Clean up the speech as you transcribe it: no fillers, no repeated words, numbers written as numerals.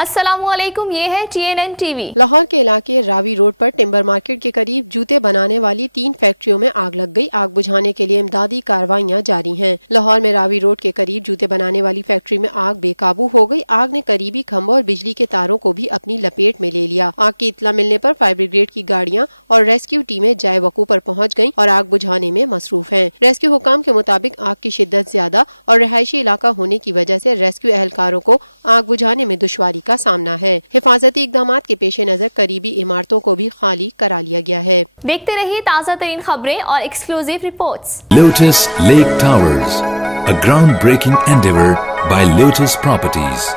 अस्सलामुअलैकुम, ये है TNN TV। लाहौर के इलाके रावी रोड पर टिम्बर मार्केट के करीब जूते बनाने वाली 3 फैक्ट्रियों में आग लग गई। आग बुझाने के लिए इमदादी कार्रवाइयां जारी हैं। लाहौर में रावी रोड के करीब जूते बनाने वाली फैक्ट्री में आग बेकाबू हो गई। आग ने करीबी खंभों और बिजली के तारों को भी अपनी लपेट में ले लिया। आग की इत्तला मिलने पर फायर ब्रिगेड की गाड़ियां और रेस्क्यू टीमें जाए वकू पर पहुँच गयी और आग बुझाने में मसरूफ है। रेस्क्यू हुकाम के मुताबिक आग की शिद्दत ज्यादा और रिहायशी इलाका होने की वजह से रेस्क्यू एहलकारों को आग बुझाने में दुश्वारी का सामना है। हिफाजती इक़दामात के पेश नजर करीबी इमारतों को भी खाली करा लिया गया है। देखते रहिए ताज़ा तरीन खबरें और exclusive reports. Lotus Lake Towers, a groundbreaking endeavor by Lotus Properties.